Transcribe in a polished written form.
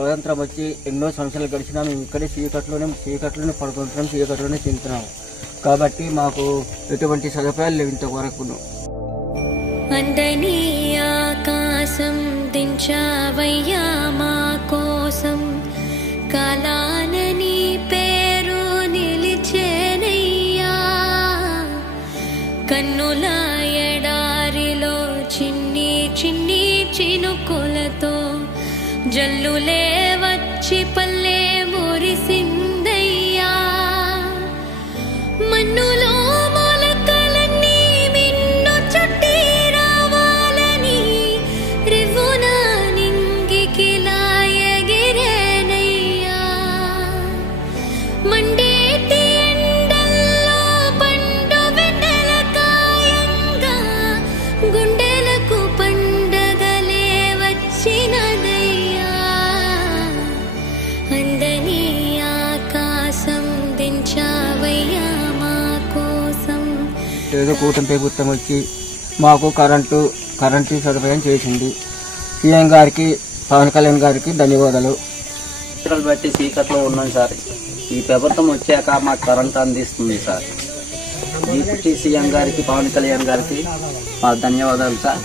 స్వతంత్రం వచ్చి ఎన్నో సంవత్సరాలు గడిచినా మేము ఇక్కడే చీకట్లోనే పడుకుంటున్నాం, చీకట్లోనే తింటున్నాం. కాబట్టి మాకు ఎటువంటి సదుపాయాలు లేవు ఇంతవరకు. అందని ఆకాశం దించావయ్యా మా కోసం, కాలాన నీ పేరు నిలిచేనయ్యా. కన్నుల ఎడారిలో చిన్ని చిన్ని చినుకులతో జల్లులే వచ్చి పల్లె మురిసిందయ్యా. మన్నులో మొలకలన్నీ మిన్ను చుట్టి రావాలని రివ్వున నింగికిలా ఎగిరేనయ్యా. మండేటి ఎండల్లో పండు వెన్నెల కాయంగా గుండెలకు పండగలే వచ్చినదయ్యా. అందని ఆకాశం దించావయ్యా మా కోసం. ఏదో కూటమి ప్రభుత్వం వచ్చి మాకు కరెంటు సదుపాయం చేసింది. సీఎం గారికి, పవన్ కళ్యాణ్ గారికి ధన్యవాదాలు. బట్టి చీకట్లో ఉన్నాం సార్. ఈ ప్రభుత్వం వచ్చాక మాకు కరెంట్ అందిస్తుంది సార్. డిప్యూటీ సీఎం గారికి, పవన్ కళ్యాణ్ గారికి మా ధన్యవాదాలు సార్.